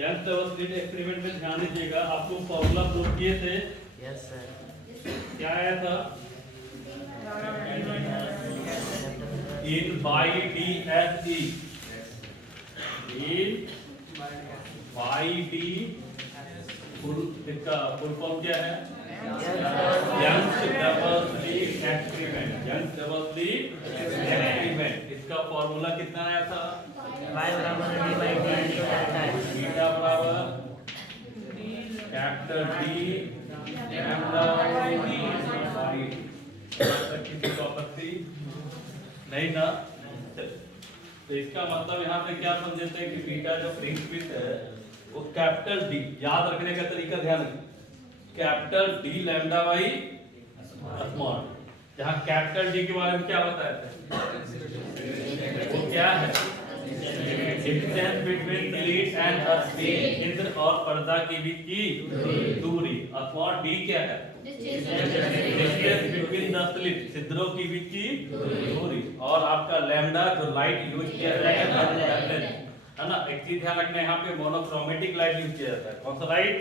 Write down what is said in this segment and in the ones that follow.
Young slit experiment में ध्यान दीजिएगा, आपको फॉर्मूला प्रूव किए थे। Yes sir. क्या आया था? N by D S E, n by D इसका फुल फॉर्म क्या है? Young double slit experiment. Young double slit experiment, इसका फॉर्मूला कितना आया था? y बराबर d बाई डी डेल्टा है। बीटा बराबर कैपिटल डी लैम्डा बाई। किसी को आपत्ति नहीं ना? तो इसका मतलब यहाँ पे क्या समझते हैं कि बीटा जो फ्रिंज विड्थ है वो कैपिटल डी, याद रखने का तरीका ध्यान रखिए, capital D lambda by small. जहाँ कैपिटल डी के बारे में क्या बताया था? वो क्या है? Distance between slit and slit, छिद्र और पर्दा के बीच की दूरी। स्मॉल डी क्या है? डिस्टेंस बिटवीन द स्लिट, छिद्रों के बीच की दूरी। और आपका लैम्डा जो लाइट यूज किया जाएगा है ना, एक चीज ध्यान रखना, यहाँ पे मोनोक्रोमेटिक लाइट यूज किया जाता है। कौन सा लाइट?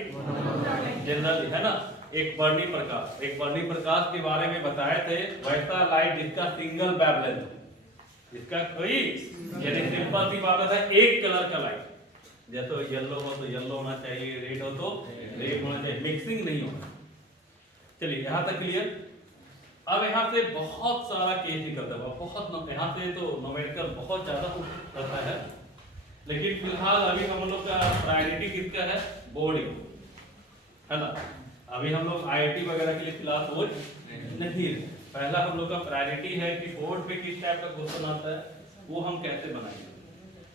जनरली, है ना। एक वर्णी प्रकाश, एक वर्णी प्रकाश के बारे में बताए थे, वैसा लाइट जिसका सिंगल वेवलेंथ, इसका कोई यानी सिंपल सी बात है, एक कलर का लाइट, जैसे येलो हो तो येलो होना चाहिए, रेड हो तो रेड होना चाहिए, मिक्सिंग नहीं होना। चलिए यहाँ तक क्लियर। अब यहाँ से बहुत सारा केस निकलता है, बहुत यहाँ से तो नोमेरिकल बहुत ज्यादा रहता है, लेकिन फिलहाल अभी हम लोग का प्रायोरिटी किसका है? बोर्डिंग, है ना। अभी हम लोग आईआईटी वगैरह के लिए फिलहाल सोच नहीं है। पहला हम लोग का प्रायोरिटी है कि बोर्ड पे किस टाइप का क्वेश्चन आता है, वो हम कैसे बनाएंगे।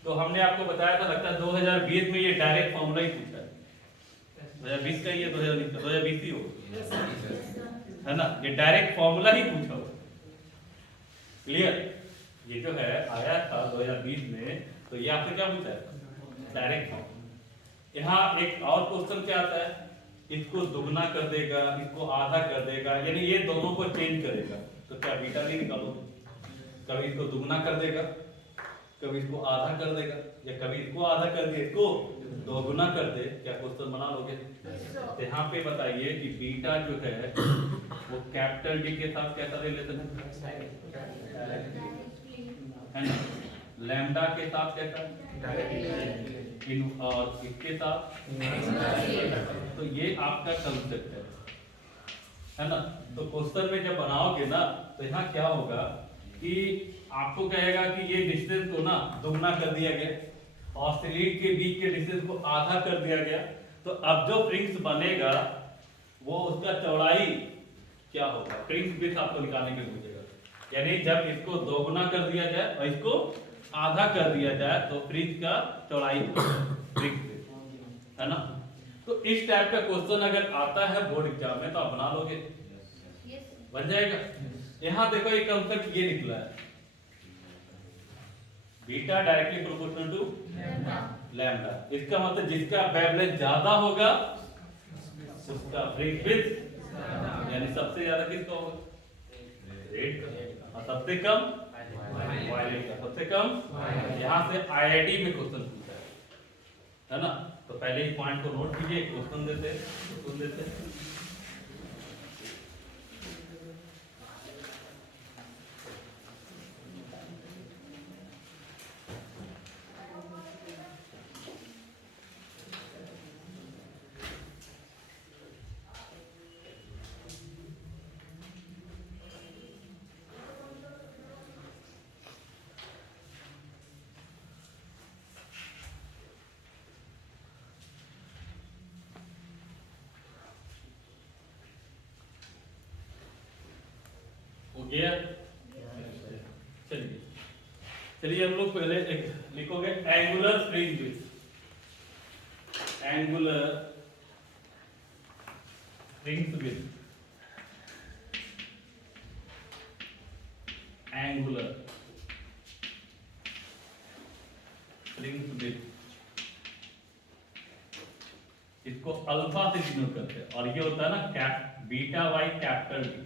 तो हमने आपको बताया था, लगता है 2020 में ये डायरेक्ट फॉर्मूला ही पूछा है। 2020 का ये 2020 ही हो, है ना, ये डायरेक्ट फॉर्मूला ही पूछा हो। क्लियर? ये जो है आया था 2020 में, तो ये आपसे क्या पूछा है? Direct form. यहाँ एक और क्वेश्चन क्या आता है, इसको दुगना कर देगा, इसको आधा कर देगा, यानी ये दोनों को चेंज करेगा, तो क्या बीटा नहीं निकालोगे? कभी इसको दुगना कर देगा, कभी इसको आधा कर देगा, या कभी इसको आधा कर दे इसको दोगुना कर दे, क्या क्वेश्चन बना लोगे? तो यहाँ पे बताइए कि बीटा जो है वो कैपिटल डी के साथ कैसा रिलेशन है ना, लैम्डा के साथ कैसा, और इसके साथ, तो ये आपका कंसेप्ट है ना। तो क्वेश्चन में जब बनाओगे ना, तो यहाँ क्या होगा कि आपको कहेगा कि ये डिस्टेंस को ना दुगना कर दिया गया और स्लिट के बीच के डिस्टेंस को आधा कर दिया गया, तो अब जो फ्रिंज बनेगा वो उसका चौड़ाई क्या होगा? फ्रिंज विड्थ आपको निकालने के पूछेगा, यानी जब इसको दोगुना कर दिया जाए और इसको आधा कर दिया जाए तो फ्रिंज का चौड़ाई है ना। तो इस टाइप का क्वेश्चन अगर आता है बोर्ड एग्जाम में तो आप बना लोगे, बन जाएगा। यहाँ देखो एक कंसेप्ट ये निकला है, beta directly proportional to lambda. इसका मतलब जिसका वेवलेंथ ज्यादा होगा उसका फ्रिंज विड्थ, यानी सबसे ज्यादा किसका होगा? रेड का, और सबसे कम वायलेट का, सबसे कम। यहाँ से आईआईटी में क्वेश्चन पूछा है ना। तो पहले इस पॉइंट को नोट कीजिए, क्वेश्चन देते हो गया। चलिए हम लोग पहले एक लिखोगे angular fringe width, angular fringe width, angular fringe width, इसको अल्फा से डिनोट करते हैं, और ये होता है ना beta by capital D,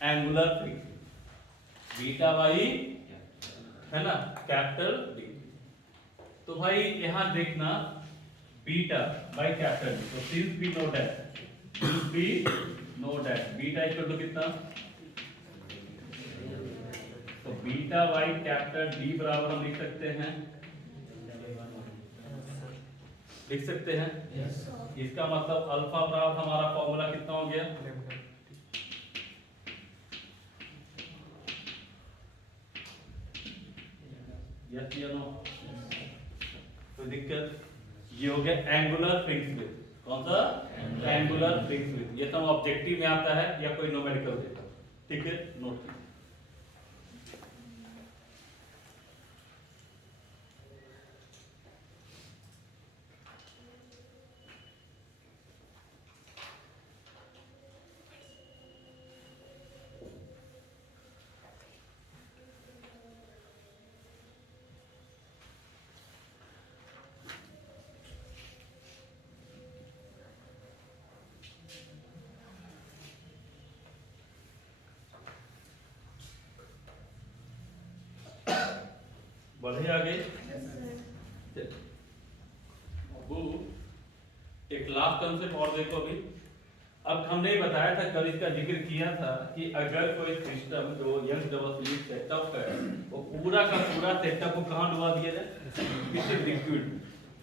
angular fringe beta by है ना कैपिटल डी। तो भाई यहां देखना बीटा बाय कैपिटल डी। तो since B no dash, beta equal to कितना? तो बीटा बाय कैपिटल डी बराबर हम लिख सकते हैं, लिख सकते हैं। इसका मतलब अल्फा बराबर हमारा फॉर्मूला कितना हो गया? यस या नो? कोई दिक्कत? ये हो गया एंगुलर फ्रिंज विड्थ। कौन सा? Angular fringe width. ये तो ऑब्जेक्टिव में आता है या कोई न्यूमेरिकल देता, ठीक है, नोट। बढ़े आगे। अब एक लास्ट कंसेप्ट और देखो अभी। अब हमने बताया था, कल इसका जिक्र किया था कि अगर कोई सिस्टम जो यंग डबल स्लिट सेटअप है वो पूरा का पूरा सेटअप को कहाँ डुबा दिया जाए? किसी लिक्विड में।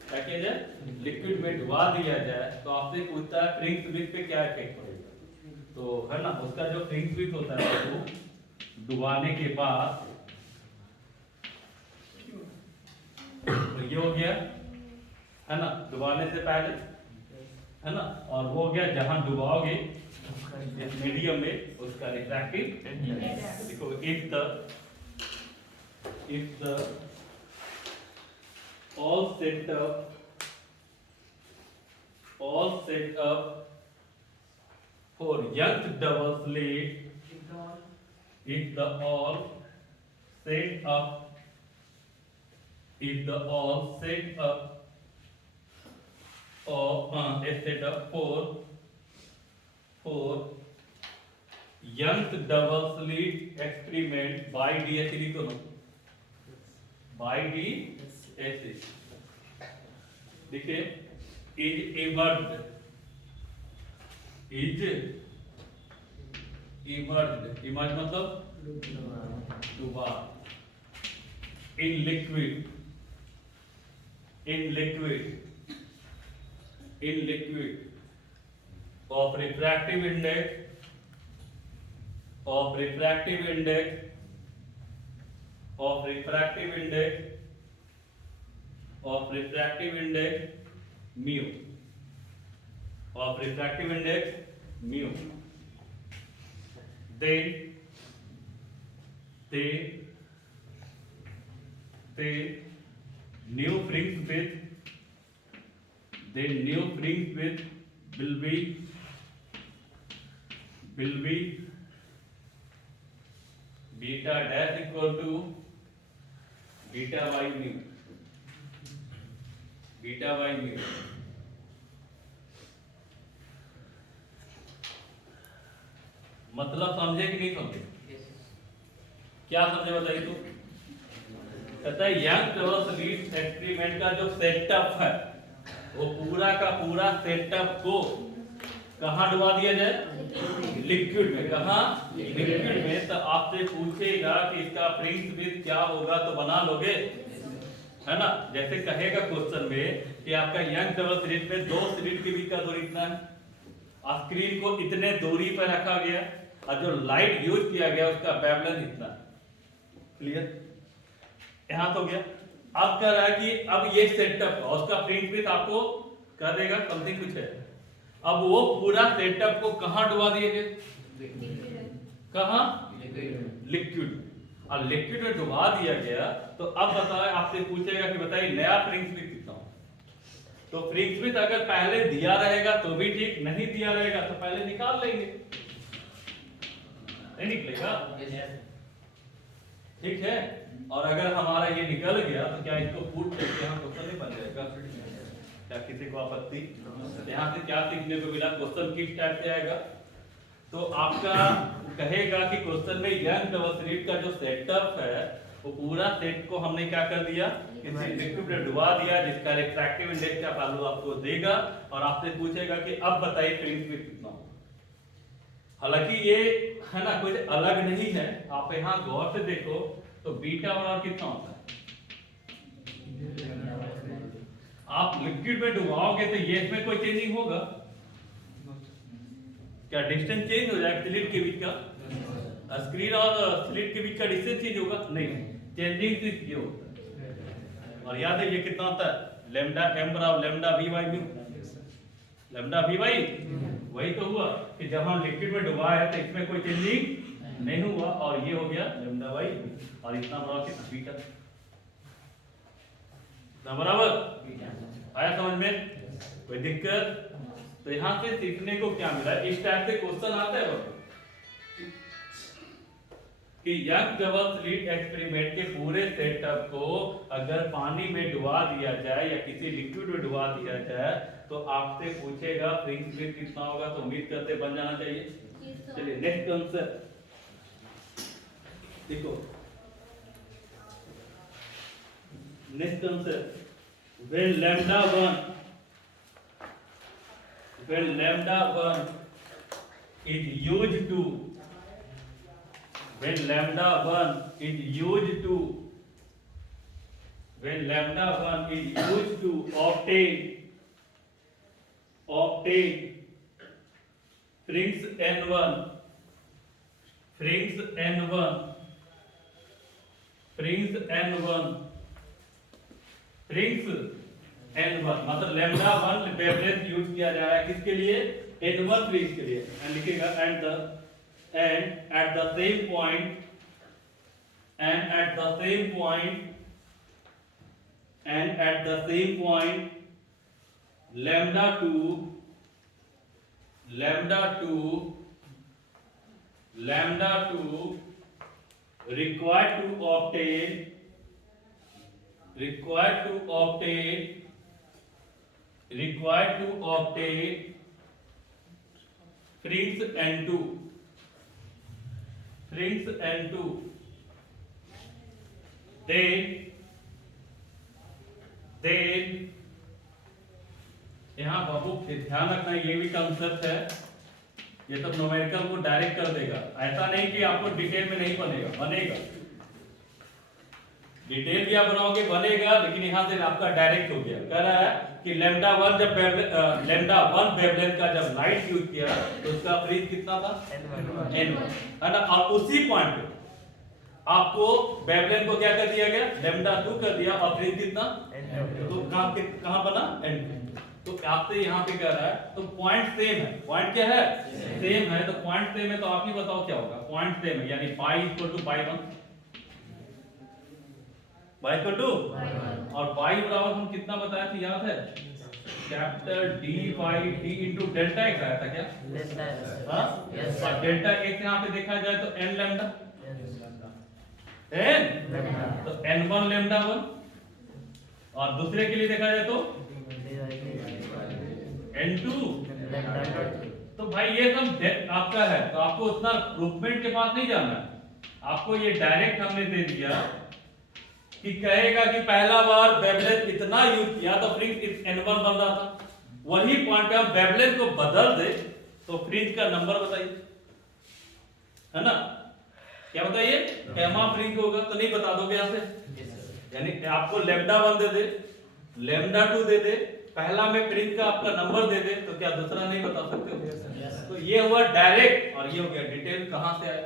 क्या किया जाए? लिक्विड में डुबा दिया जाए। तो आपसे पूछता है फ्रिंज विड्थ पे क्या इफेक्ट पड़ेगा, तो है ना, उसका जो फ्रिंज विड्थ होता है वो डुबाने के बाद तो ये हो गया, है ना, डुबाने से पहले, है ना, और वो हो गया जहां डुबाओगे इस मीडियम में उसका रिफ्रैक्टिव इंडेक्स। देखो if the all set up for young double slit, if the all set up of a setup for young double slit experiment by DSC को नो, by DSC देखिए is emerged मतलब डूबा in liquid of refractive index mu, then new fringe width will be beta dash equal to beta by mu, मतलब समझे कि नहीं समझे? क्या समझे बताइए तो? कहता है यंग डबल स्लिट एक्सपेरिमेंट का जो सेटअप है वो पूरा का पूरा सेटअप को कहाँ डुबा दिया जाए? लिक्विड में। कहाँ? लिक्विड में। तो आपसे पूछेगा कि इसका फ्रिंज विड्थ क्या होगा, तो बना लोगे, है ना। जैसे कहेगा क्वेश्चन में कि आपका यंग डबल स्लिट में दो स्लिट के बीच का दूरी इतना है, स्क्रीन को इतने दूरी पर रखा गया और जो लाइट यूज किया गया उसका वेवलेंथ इतना। क्लियर? यहां तो गया। अब कह रहा है कि अब ये सेटअप और उसका फ्रिंज विड्थ आपको कर देगा समथिंग कुछ है। अब वो पूरा सेटअप को कहां डुबा दिए? कहां? लिक्विड। और लिक्विड में डुबा दिया गया। तो अब बताओ, आपसे पूछेगा कि बताइए नया फ्रिंज विड्थ कितना हो। तो फ्रिंज विड्थ अगर पहले दिया रहेगा तो भी ठीक, नहीं दिया रहेगा तो पहले निकाल लेंगे, नहीं निकलेगा, ठीक है। और अगर हमारा ये निकल गया तो क्या इसको फूट करके हम क्वेश्चन नहीं बन जाएगा? क्या किसी को आपत्ति? यहाँ से क्या सीखने को मिला? क्वेश्चन किस टाइप से आएगा? तो आपका कहेगा कि क्वेश्चन में यंग डबल स्लिट का जो सेटअप है वो पूरा सेट को हमने क्या कर दिया? किसी लिक्विड में डुबा दिया जिसका रिफ्रैक्टिव इंडेक्स का वैल्यू आपको देगा और आपसे पूछेगा कि अब बताइए फ्रिंज विड्थ कितना होगा। हालांकि ये है ना कोई अलग नहीं है, आप यहाँ गौर से देखो तो बीटा और कितना होता है। आप लिक्विड में डुबाओगे तो ये इसमें कोई चेंजिंग होगा क्या? डिस्टेंस चेंज हो जाएगा स्लिट के बीच का, स्क्रीन और स्लिट के बीच का डिस्टेंस चेंज होगा नहीं, चेंजिंग सिर्फ ये होता है। और याद है ये कितना होता है लैम्डा m बराबर lambda v by mu, lambda v by वही तो हुआ कि जब हम लिक्विड में डुबाया है तो इसमें कोई चेंजिंग नहीं हुआ और ये हो गया लैम्डा बाई और इतना बड़ा कितना बीटा, इतना बराबर आया समझ में? कोई दिक्कत? तो यहाँ से सीखने को क्या मिला, इस टाइप से क्वेश्चन आता है कि यंग डबल स्लिट एक्सपेरिमेंट के पूरे सेटअप को अगर पानी में डुबा दिया जाए या किसी लिक्विड में डुबा दिया जाए तो आपसे पूछेगा फ्रिंज विड्थ कितना होगा, तो उम्मीद करते बन जाना चाहिए। चलिए नेक्स्ट आंसर देखो, next answer when lambda 1 is used to when lambda 1 is used to obtain Frings n1 मतलब लैम्डा 1 वेवलेंथ यूज किया जा रहा है किसके लिए? n1 फ्रिंज के लिए। एंड लिखेगा at the same point lambda 2 required to obtain Frings n2 then यहाँ बाबू ध्यान रखना ये भी कंसेप्ट है, ये सब न्यूमेरिकल को डायरेक्ट कर देगा, ऐसा नहीं कि आपको डिटेल में नहीं बनेगा डिटेल भी आप बनाओगे बनेगा, लेकिन यहाँ से आपका डायरेक्ट हो गया। कह रहा है कि लैम्डा 1 वेवलेंथ का जब लाइट यूज किया तो उसका फ्रिंज कितना था n1 है ना, और उसी पॉइंट पे आपको वेवलेंथ को क्या कर दिया गया लैम्डा 2 कर दिया और फ्रिंज कितना तो कहां बना n2। तो आपसे यहाँ पे कह रहा है तो पॉइंट सेम है, पॉइंट क्या है सेम है, तो पॉइंट सेम है तो आप ही बताओ क्या होगा, पॉइंट सेम है यानी पाई इक्वल टू पाई 1 और पाई बराबर हम कितना बताया था याद है, capital D by D into delta x आया था क्या, हां और डेल्टा x यहाँ पे देखा जाए तो n लैम्डा n तो n1 लैम्डा 1 और दूसरे के लिए देखा जाए तो n2 तो भाई ये सब आपका है, तो आपको उतना प्रूफमेंट के पास नहीं जाना है, आपको ये डायरेक्ट हमने दे दिया कि कहेगा कि पहला बार वेवलेंथ इतना यूज किया तो फ्रिंज n1 बन रहा था, वही पॉइंट पे हम वेवलेंथ को बदल दे तो फ्रिंज का नंबर बताइए, है ना, क्या बताइए कैमा फ्रिंज होगा, तो नहीं बता दोगे यहाँ से, यानी आपको लैम्डा 1 दे दे लैम्डा 2 दे दे, पहला में फ्रिंज का आपका नंबर दे दे तो क्या दूसरा नहीं बता सकते हो? तो ये हुआ डायरेक्ट और ये हो गया डिटेल कहां से आया,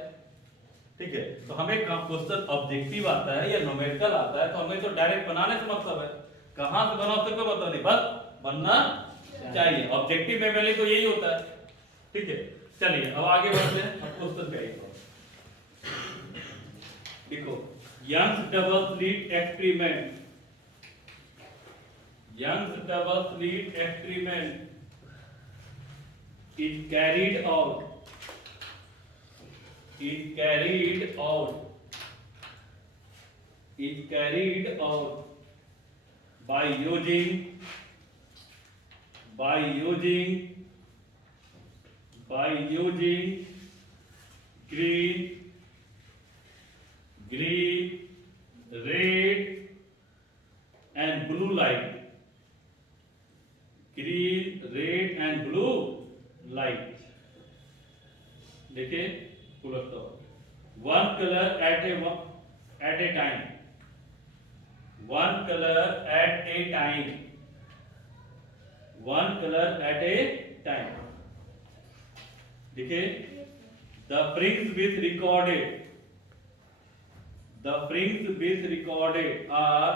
ठीक है। तो हमें क्वेश्चन ऑब्जेक्टिव आता है या न्यूमेरिकल आता है तो हमें तो डायरेक्ट बनाने से मतलब है, कहां से बना सकते हो पता नहीं, बस बनना चाहिए, ऑब्जेक्टिव में पहले तो यही होता है, ठीक है। चलिए अब आगे बढ़ते हैं क्वेश्चन पे, देखो Young's double slit experiment is carried out by using green, red and blue light. Green, red and blue light. देखिए full stop. One color at a time. One color at a time. One color at a time. देखिए the frings with recorded. The frings with recorded are.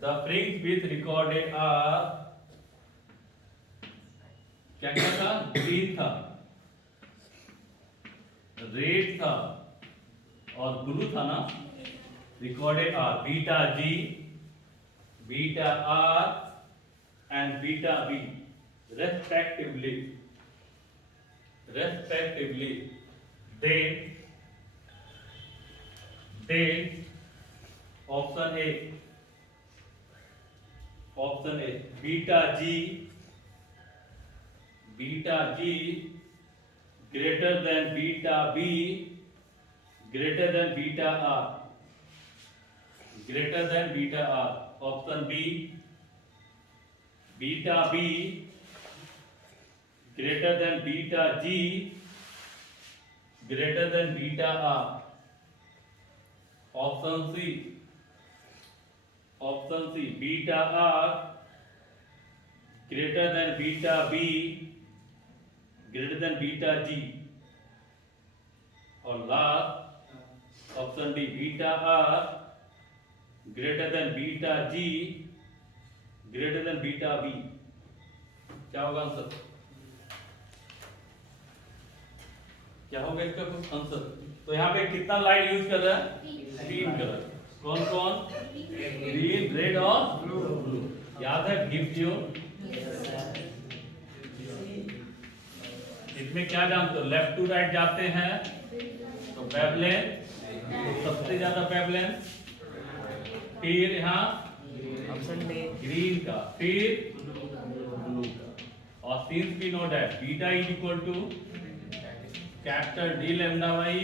The frings with recorded are. क्या क्या था? Green था, red था और blue था ना. Recorded are beta G, beta are and beta B respectively. Then option A beta G greater than beta B greater than beta R. Option B beta B greater than beta G greater than beta R. Option C beta R greater than beta B greater than beta G. और last option D beta are greater than beta G greater than beta B. क्या होगा answer? क्या होगा इसका कुछ answer? तो यहाँ पे कितना लाइट यूज कर रहा है? 3 कलर. कौन कौन? ग्रीन, रेड और ब्लू. याद है गिफ्ट यू? इसमें क्या जानते हो? लेफ्ट टू राइट जाते हैं तो वेवलेंथ, सबसे ज्यादा वेवलेंथ, फिर यहाँ ऑप्शन डी ग्रीन का, फिर ब्लू का. और since we know that beta is equal to capital D lambda by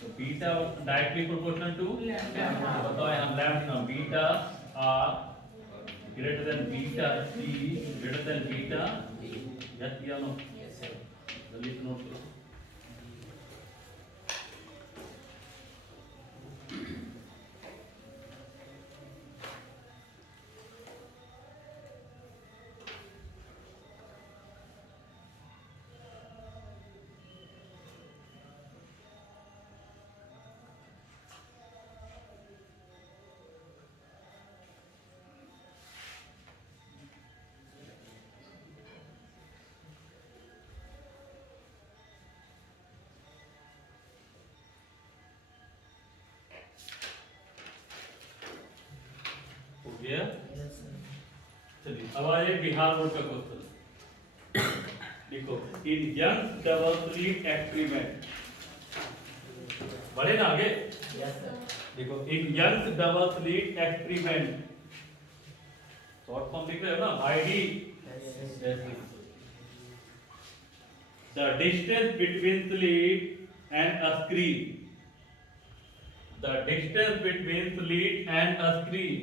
तो बीटा डायरेक्टली प्रोपोर्शनल टू बताओ यहाँ lambda beta are greater than beta C greater than beta. Yes या no? जल्दी note करो. हो गया? यस सर चलिए अब आ जाए बिहार बोर्ड का क्वेश्चन. देखो in Young double slit experiment. बढ़े ना आगे? यस सर देखो in Young double slit experiment. Short form लिख रहे हो ना? ID. The distance between slit and a screen. The distance between slit and a screen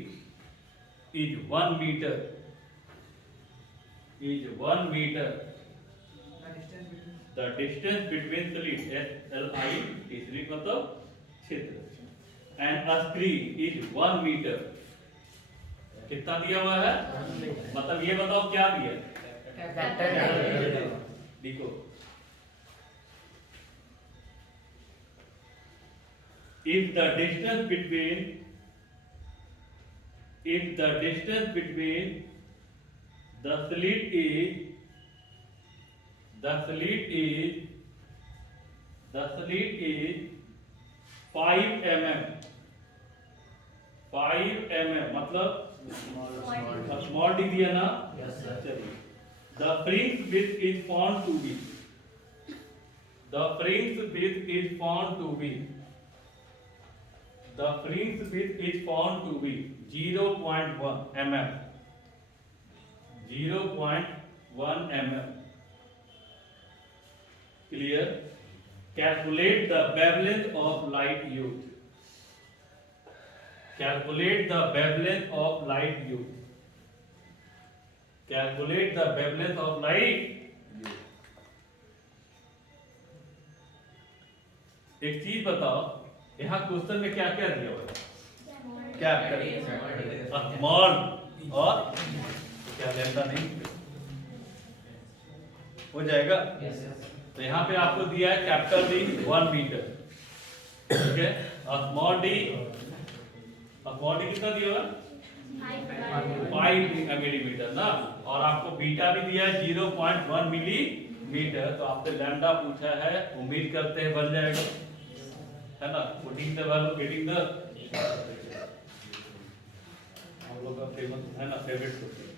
is 1 meter. The distance between slit SLIT slit मतलब क्षेत्र and a screen is 1 meter. कितना दिया हुआ है? मतलब ये बताओ क्या दिया? देखो if the distance between the slit is 5 mm. 5 mm मतलब स्मॉल डी दिया ना? यस सर चलिए the fringe width is found to be the fringe width is found to be 0.1 mm. 0.1 mm. Clear? Calculate the wavelength of light used. Calculate the wavelength of light u. Calculate the wavelength of light u. एक चीज बताओ, यहाँ question में क्या क्या दिया हुआ है? कैपिटल, स्मॉल और क्या लेता नहीं हो जाएगा। तो यहाँ पे आपको दिया है कैपिटल डी 1 मीटर, ठीक है, और स्मॉल डी कितना दिया हुआ है? 5 मिलीमीटर ना, और आपको बीटा भी दिया है 0.1 मिलीमीटर। तो आपसे लैम्डा पूछा है, उम्मीद करते हैं बन जाएगा, है ना। Putting the value, getting the, हम लोग का फेमस है ना, फेवरेट क्वेश्चन।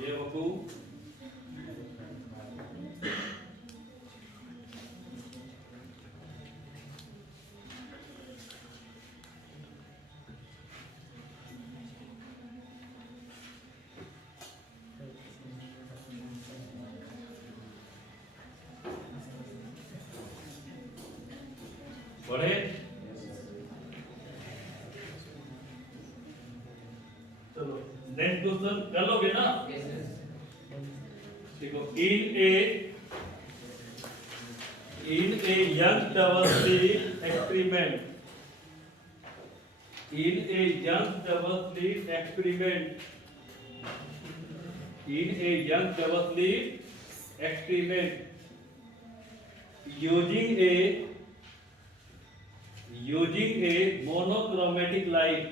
ये बकू बढ़े। चलो नेक्स्ट क्वेश्चन कर लोगे ना? देखो, in a young double slit experiment, in a young double slit experiment, in a young double slit experiment, using a monochromatic light,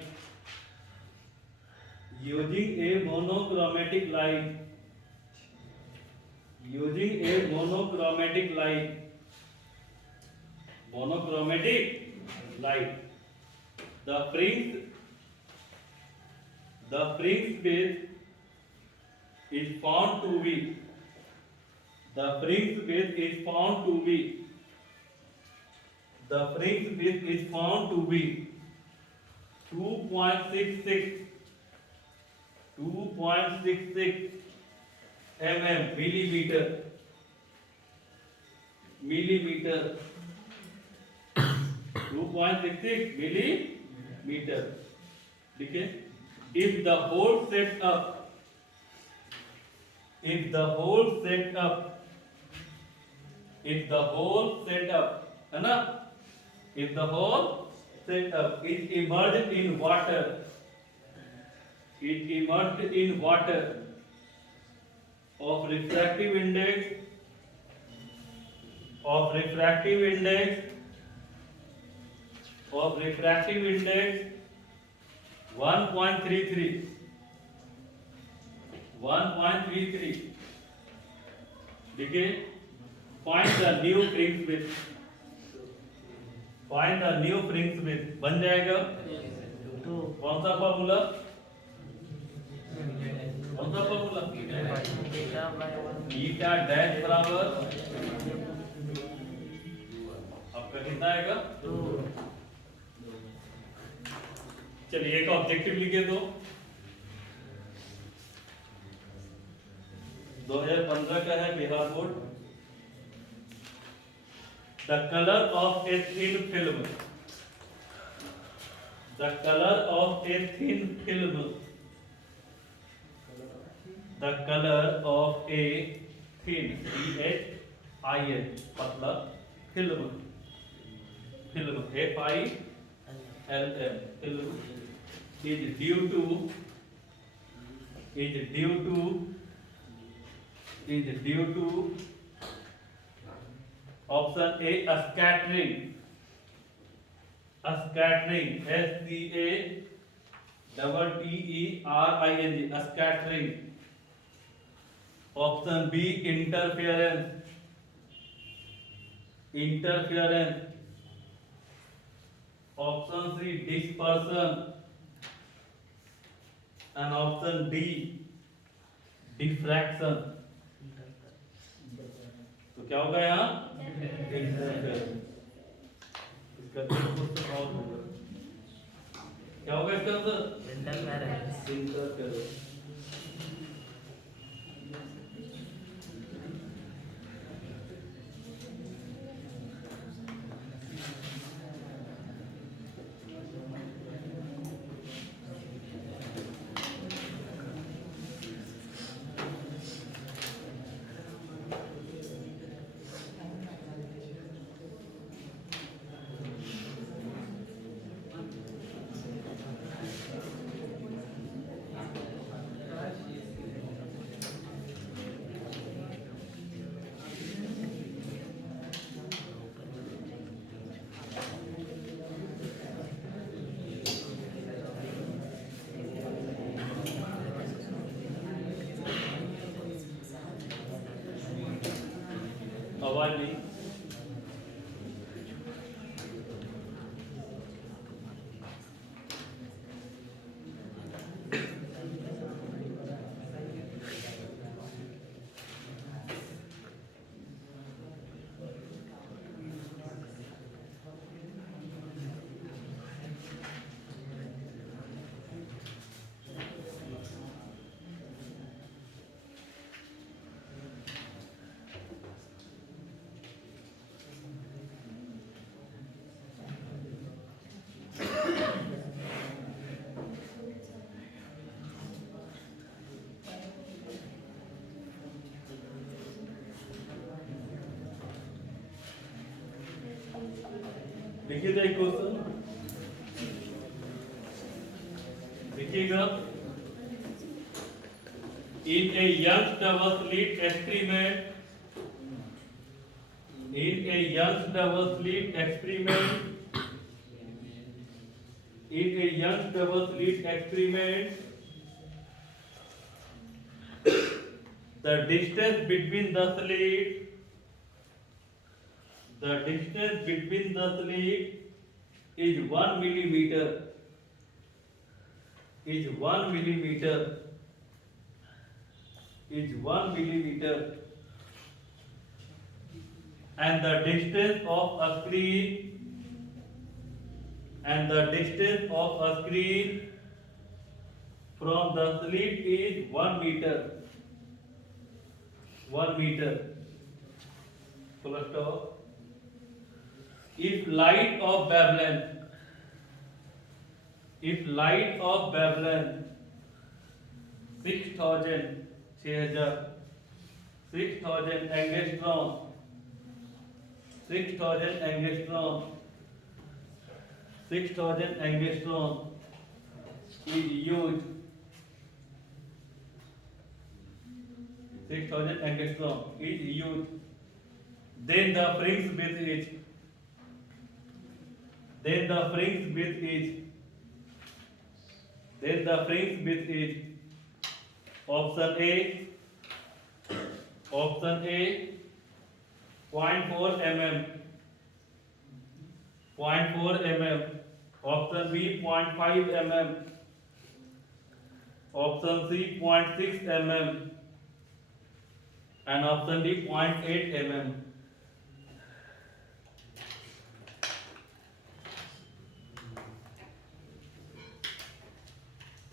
using a monochromatic light, using a monochromatic light, monochromatic light, the fringe space is found to be, the fringe space is found to be, the fringe space is found to be 2.66 millimeter, millimeter, 2.66 millimeter, ठीक है। If the whole set up, if the whole set up, if the whole set up, है ना, if the whole set up is immersed in water, is immersed in water of refractive index, of refractive index, of refractive index 1.33, 1.33, देखिए, find the new fringe width, find the new fringe width, बन जाएगा। कौन सा formula, कौन सा formula? Beta dash बराबर आपका कितना आएगा? 2। चलिए एक ऑब्जेक्टिव लिखे दो। 2015 का है, Bihar board. The colour of a thin film, the colour of a thin film, the colour of a thin, THIN, पतला, film, film, FILM, film, is due to option A, a scattering, scattering, SCATTERING, scattering. Option B interference, interference. Option C dispersion and option D diffraction. तो क्या होगा यहाँ? Interference. इसका question और होगा, क्या होगा इसका आंसर? इंटरफेरेंस। इंटरफेरेंस। आवाज नहीं। देखिए तो एक क्वेश्चन देखिएगा। In a youngster was slit experiment, in a youngster was slit experiment, in a youngster was slit experiment, the distance between the slit, the distance between the slit is 1 millimeter, is 1 millimeter, is 1 millimeter, and the distance of a screen, and the distance of a screen from the slit is 1 meter, 1 meter. Full stop. If light of wavelength, if light of wavelength 6000 angstrom, 6000 angstrom, 6000 angstrom is used, 6000 angstrom is used, then the Fink's width is, then the Fink's width is, then the Fink's width is option A, option A 0.4 mm, 0.4 mm, option B 0.5 mm, option C 0.6 mm, and option D 0.8 mm.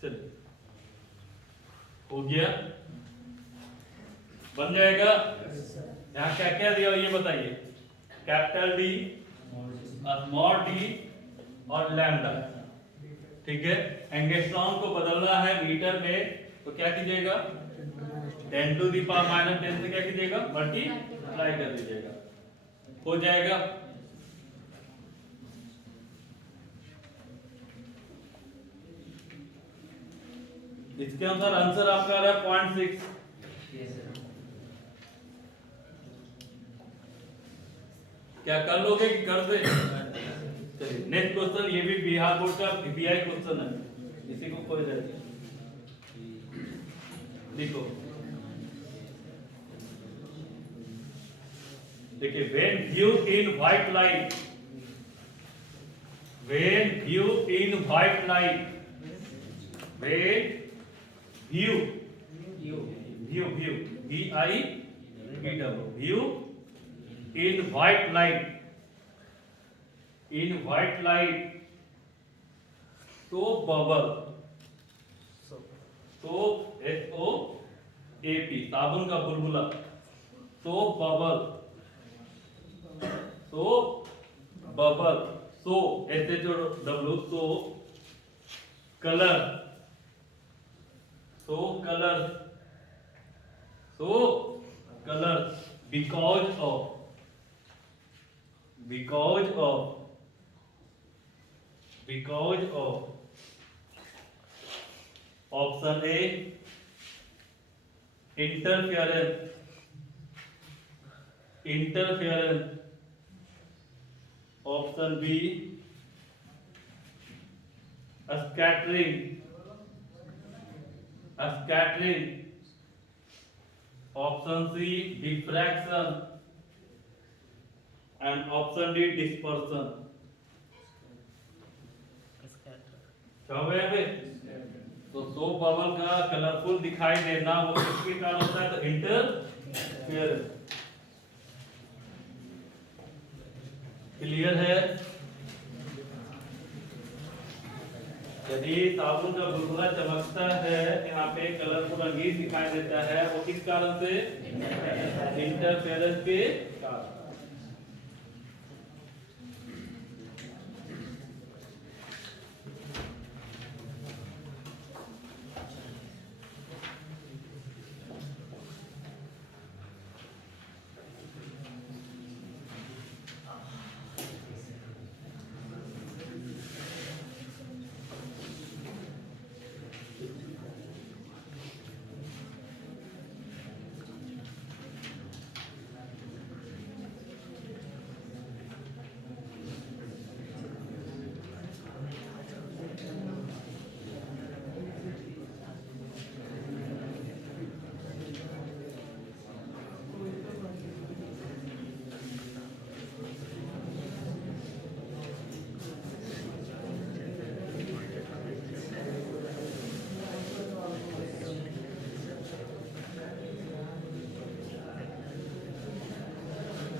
चलिए हो गया, बन जाएगा। यहाँ क्या क्या दिया ये बताइए। कैपिटल डी, स्मॉल डी और लैम्डा, ठीक है। एंगस्ट्रॉम को बदलना है मीटर में, तो क्या कीजिएगा 10 टू द पावर -10 से क्या कीजिएगा मल्टीप्लाई कर दीजिएगा, हो जाएगा। इसके अनुसार आंसर आपका आ रहा है 0.6। क्या कर लोगे कि कर दे? चलिए ऐसे। नेक्स्ट क्वेश्चन, ये भी बिहार बोर्ड का वीपीआई क्वेश्चन है, इसी को खोज रहे थे। देखो देखिए, when viewed in white light, when viewed in white light, when view V I E W, view in white light, in white light, तो बबल, तो SOAP, साबुन का बुलबुला, तो बबल, तो बबल, सो SHOW, तो colour, so colors, so colors, because of option A, interference, option B, scattering, option C, diffraction, and option D, dispersion। क्या हो गया बे? तो सो बबल का कलरफुल दिखाई देना वो किसके कारण होता है? तो इंटरफेरेंस। क्लियर है? यदि साबुन का बुलबुला चमकता है, यहाँ पे कलरफुल रंगीन दिखाई देता है, वो किस कारण से? इंटरफेरेंस के कारण।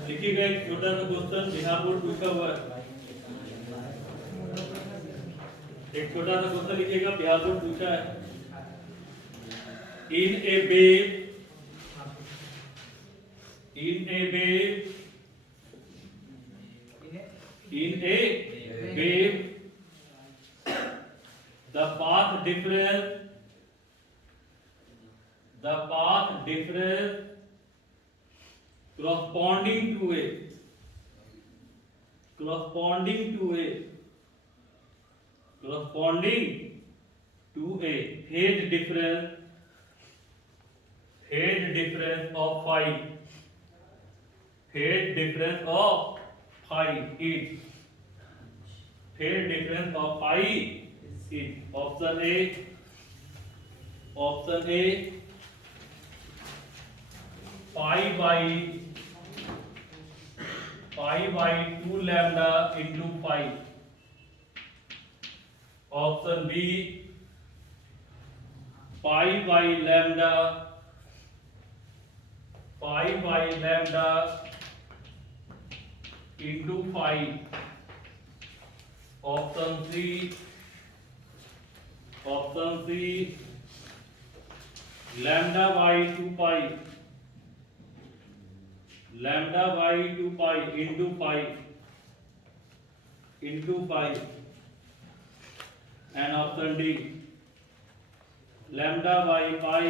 लिखिएगा एक छोटा सा क्वेश्चन, बिहार बोर्ड पूछा हुआ है। एक छोटा सा क्वेश्चन लिखिएगा, बिहार बोर्ड पूछा है। इन ए wave, the path difference corresponding to a phase difference of phi, is option A pi by 2 lambda into phi, option B pi by lambda into phi, option C lambda by 2 pi into phi, and option D lambda by pi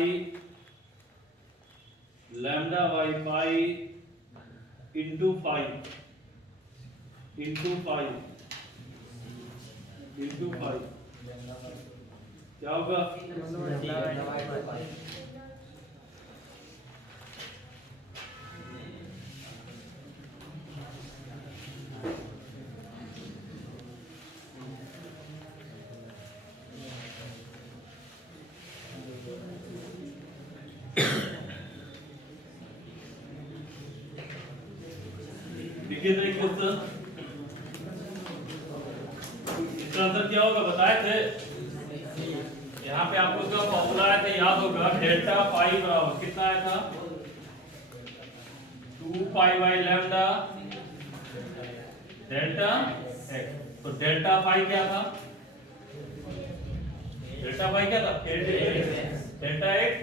into phi, क्या होगा? गिवरिंग question, इसका answer क्या होगा बताए थे। यहाँ पे आपको इसका फॉर्मूला आया था, याद होगा, डेल्टा पाई बराबर कितना आया था, 2 pi by lambda delta x. तो डेल्टा पाई क्या था, डेल्टा पाई क्या था, डेल्टा एक्स।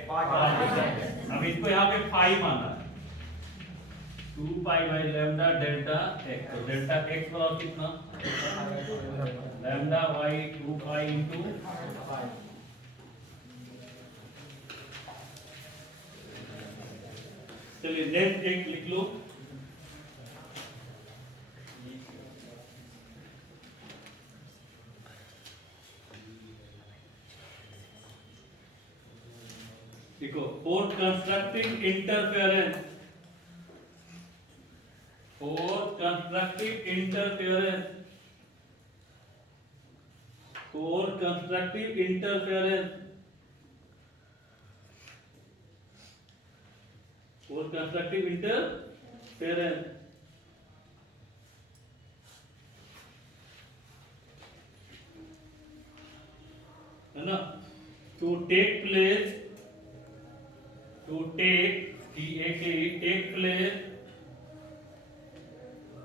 अब इसको यहाँ पे पाई माना है, 2 pi by lambda delta x. तो डेल्टा एक्स बराबर कितना, लैम्डा बाई 2 पाई इंटू, चलिए नेक्स्ट एक लिख लो, देखो, for constructing interference, for constructive interference, for constructive interference, for constructive interference, है ना, to take place, to take place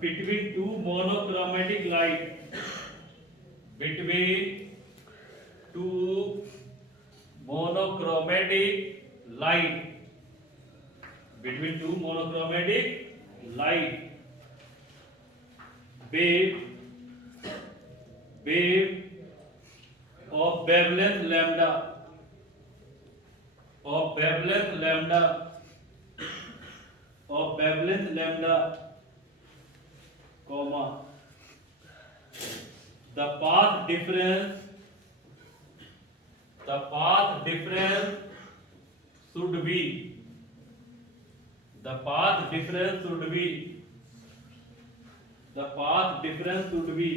between two monochromatic light, between two monochromatic light, between two monochromatic light, wave of wavelength lambda, of wavelength lambda, of wavelength lambda, comma, the path difference should be, the path difference should be, the path difference should be,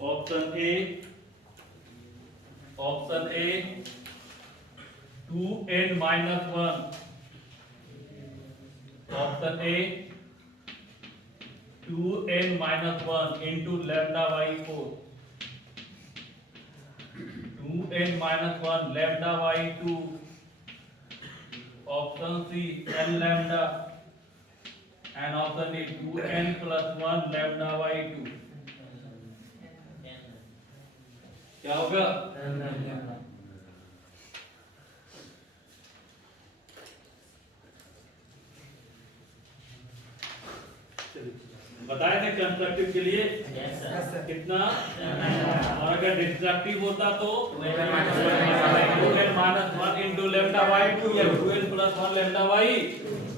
option A 2n minus 1, option A 2n minus 1 into lambda by 4, 2n minus 1 lambda by 2, option C n lambda, and option D 2n plus 1 lambda by 2, क्या होगा, बताए थे constructive के लिए कितना, और अगर destructive होता तो 2n minus 1 into lambda by 2 या 2n प्लस 1 लैम्डा बाई,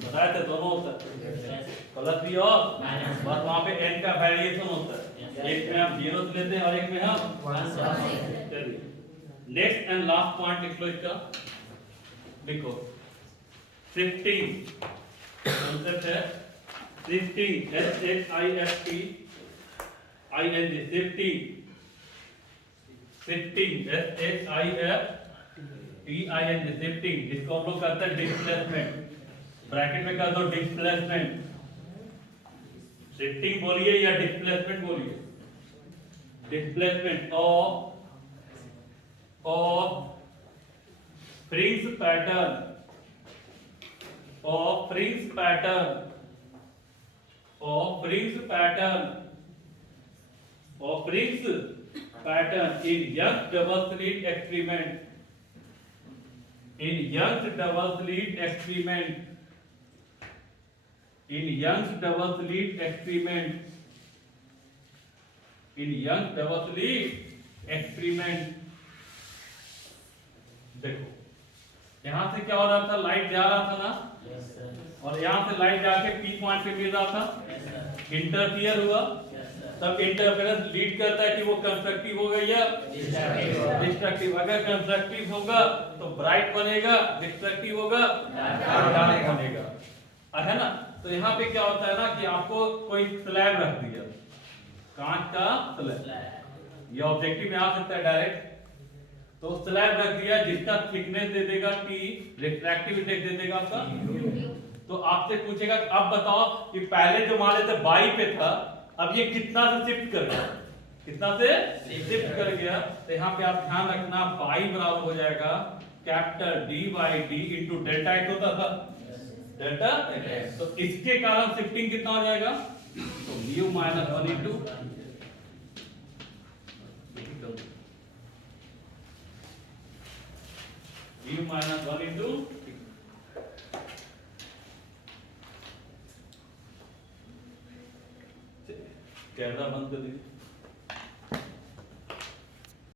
बताए थे दोनों होता है, प्लस भी और बस वहां पे n का वेरिएशन होता है, एक में हम 0 लेते हैं और एक में हम 1। चलिए नेक्स्ट एंड लास्ट पॉइंट लिख लो इसका, देखो शिफ्टिंग कांसेप्ट है, shifting SHIFTING, shifting, shifting SHIFTING, shifting, जिसको हम लोग कहते हैं डिस्प्लेसमेंट, ब्रैकेट में कर दो डिस्प्लेसमेंट, शिफ्टिंग बोलिए या डिस्प्लेसमेंट बोलिए, displacement of fringe pattern, of fringe pattern, of fringe pattern, of fringe pattern in Young's double slit experiment, in Young's double slit experiment, in Young's double slit experiment, in Young's double slit experiment, देखो यहां से क्या हो रहा था, light जा रहा था ना, और यहाँ से लाइट जाके पी पॉइंट पे मिल रहा था, इंटरफियर हुआ, तब इंटरफेरेंस लीड करता है कि वो कंस्ट्रक्टिव होगा या डिस्ट्रक्टिव। अगर कंस्ट्रक्टिव होगा तो ब्राइट बनेगा, डिस्ट्रक्टिव होगा डार्क बनेगा, है ना। तो यहाँ पे क्या होता है ना कि आपको कोई स्लैब रख दिया, कांच का स्लैब, ये ऑब्जेक्टिव में आ सकता है डायरेक्ट, तो स्लैब रख दिया जिसका थिकनेस दे देगा T, रिफ्रैक्टिव इंडेक्स दे देगा आपका, तो आपसे पूछेगा अब बताओ कि पहले जो मान लेते बाई पे था, अब ये कितना से शिफ्ट कर गया, कितना से शिफ्ट कर गया। तो यहाँ पे आप ध्यान रखना बाई बराबर हो जाएगा capital D by D into delta x होता था, डेल्टा। तो इसके कारण शिफ्टिंग कितना हो जाएगा, तो mu minus 1 into mu minus 1 into camera बंद कर दीजिए।